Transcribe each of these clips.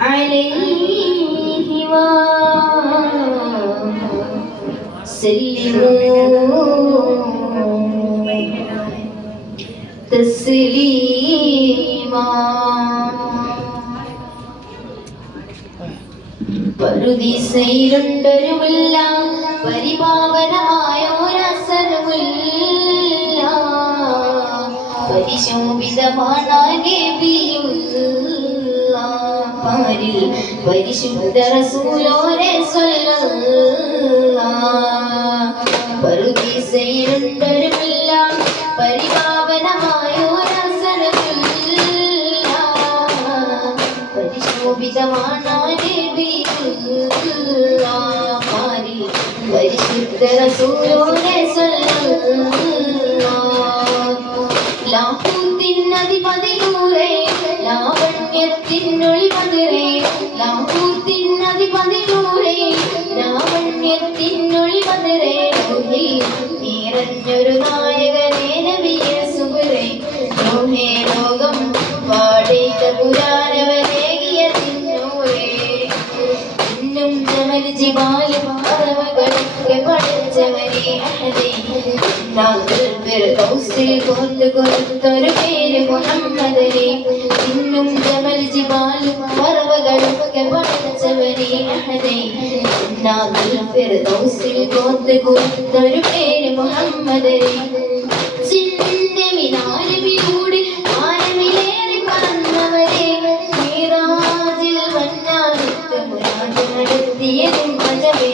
عليه وسلموا تسليما പറുദീസയിലുണ്ടൊരുമില്ല പരിപാവനമായ ഒരസറുമില്ല പരിശോഭിതമാണ് നബിയുള്ള പാരിൽ പരിശുദ്ധ റസൂലോരെ സ്വല്ലല്ലാഹ് പറുദീസയിലുണ്ടൊരുമില്ല പരിപാവനമായ ഒരസറുമില്ല പരിശോഭിതമാണ് പരിശുദ്ധ റസൂലോരെ സ്വല്ലല്ലാഹ് ലാഹൂത്തിനധിപതിനൂറേ ലാവണ്യത്തിനൊളിമതിരേ ലാഹൂത്തിനധിപതിനൂറേ ലാവണ്യത്തിനൊളിമതിരേ നിറഞ്ഞൊരു നായകനേ നബിയെ സുബരേ ലോഹേ ലോകം പാടേത പുരാനവരേകിയ തിന്നൂരേ ഇന്നും ജമൽ ജിബാലും പറവകളൊക്കെ പഠിച്ചവരെ അഹദേ നാഗൽ ഫിർദൗസിൽ കൊണ്ട് കൊടുത്തൊരു പേര് മുഹമ്മദരെ ഇന്നും ജമൽ ജിബാലും പറവകളൊക്കെ പഠിച്ചവരെ അഹദേ നാഗൽ ഫിർദൗസിൽ കൊണ്ട് കൊടുത്തൊരു പേര് മുഹമ്മദരെ സിന്റെ മിനാരമിലൂടെ ആരമിലേറി പറന്നവരെ മിറാജിൽ വന്നാലത്ത് മുരാജ് നടത്തിയതും അജബേ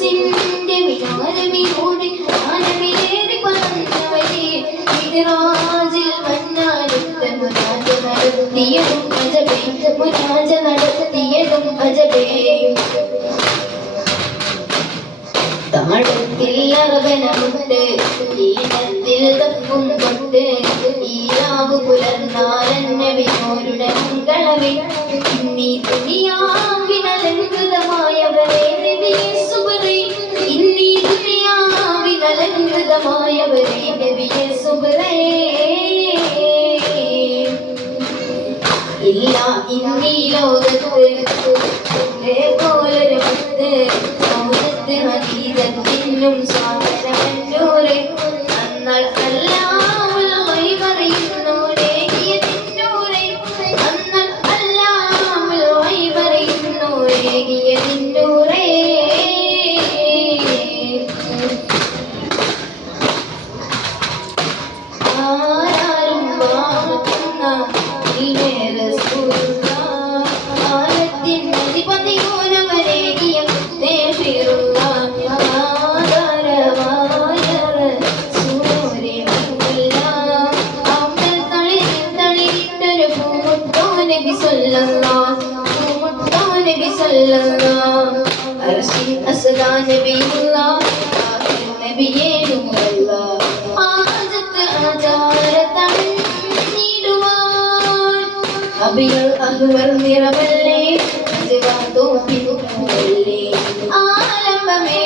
സിന്റെ മിനാരമിലൂടെ ആരമിലേറി പറന്നവരെ മിറാജിൽ വന്നാലത്ത് മുരാജ് നടത്തിയതും അജബേ മുരാജ് നടത്തിയതും അജബേ താഴത്തിൽ അറബനമുണ്ട് ഈനത്തിൽ തപ്പും കൊണ്ട് ഈരാവ് പുലർന്നാലന്നവിനോരുടെ മംഗളമേ ഇന്നീ ദുനിയാവിനലങ്കൃതമായവരെ നബിയെ സുബ്രേ ഇന്നീ ദുനിയാവിനലങ്കൃതമായവരെ നബിയെ സുബ്രേ ഇല്ല ഇന്നീ ലോകത്ത് പോലൊരു മുത്ത് സൗദത്ത് ഹദീദത്തിനും സ്വാഗതമന്നൂരെ അന്നൽ അല്ലാഹുൽ ഗൈബറിയുന്നൂരെ ഗിയതിന്നൂരെ അന്നൽ അല്ലാഹുൽ ഗൈബറിയുന്നൂരെ ഗിയതിന്നൂരെ ആരാരും വാങ്ങുന്ന അബിയൽ അഹ്വർ നിറമല്ലേ തോപ്പില്ലേ ആലംബമേ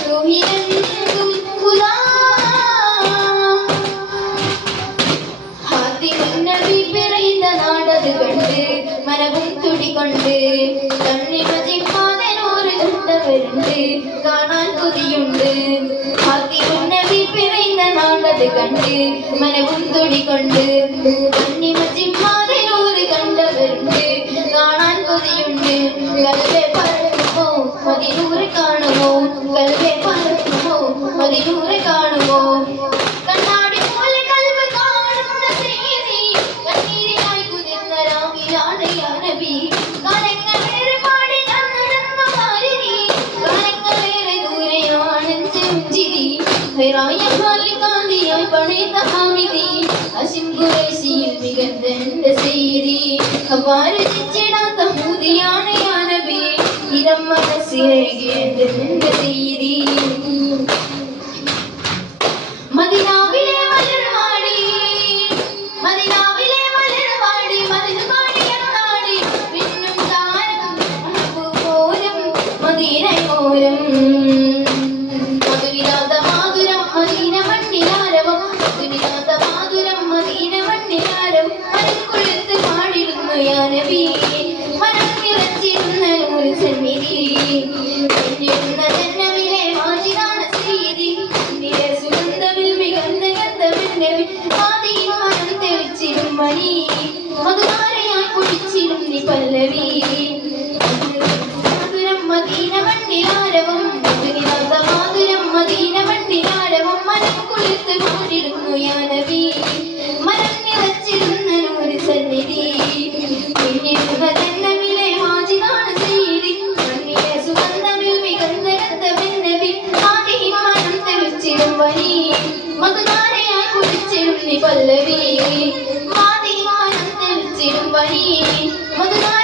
തുഹിയന്തും ഖുദാ ഹാത്തിമുൻ നബി പിറന്ന നാടത് കണ്ട് മനവും തുടികൊണ്ട് കണ്ണിമജിമാതനൂറ് കണ്ടവരുണ്ട് കാണാൻ കൊതിയുണ്ട് ഹാത്തിമുൻ നബി പിറന്ന നാടത് കണ്ട് മനവും തുടികൊണ്ട് കണ്ണിമജിമാതനൂറ് കണ്ടവരുണ്ട് കാണാൻ കൊതിയുണ്ട് കൽവെ പറക്കുമോ മദിനൂറ് കാണുമോ കൽവെ പറക്കുമോ മദിനൂറ് കാണുമോ കണ്ണാടി പോലെ കൽവ് കാണുന്ന സീതി കണ്ണീരിനായി കുതിർന്ന രാവിലാണ് യാ നബി കാലങ്ങളേറെ പാടി നടന്ന മാരിനി കാലങ്ങളേറെ ദൂരെയാണ് ചെഞ്ചിരി ഹൈറായ കാലികാന്തിയായി പണിത ഹാമിദി അസിം ഖുറൈശിയിൽ മികന്റെ സീരി അപാരജിച്ചിടാത്ത മൂതിയാണ് യാ നബി ഇരം മനസ്സിലേകേന്റെ സീരി മദീനാവിലെ മലർവാടി മദീനാവിലെ മലർവാടി മദീനവാടി എന്നാടി പിന്നും താരം പോരും മദീനയോരം മധുവിലാത മാധുരം മദീന മണ്ണിലാരവം മധുവിലാത മാധുരം മദീന മണ്ണിലാരം മനക്കുളിർത്ത് പാടിടുന്നു യാ നബി വനി മധുധാരയായി കുടിച്ചിടും നീ പല്ലവി മധുരം മദീന മണ്ണിലാരവം മാതുരം മദീന മണ്ണിലാരവം മനം കുളിർത്ത് കൂടിടുന്നു യാനവി മനം നിറച്ചിടുന്ന നൂറ് സന്നിധി പിന്നിടുന്ന ജന്നമിലെ വാജിദാണ് സയ്യിദി മണ്ണിലെ സുഗന്ധമിൽ മികന്തകത്തവെന്നബി ആദിഹിൻ മനം തെളിച്ചിടും വനി മധുധാരയായി കുടിച്ചിടും നീ പല്ലവി ആദിഹിൻ മനം തെളിച്ചിടും വനി മധുധാര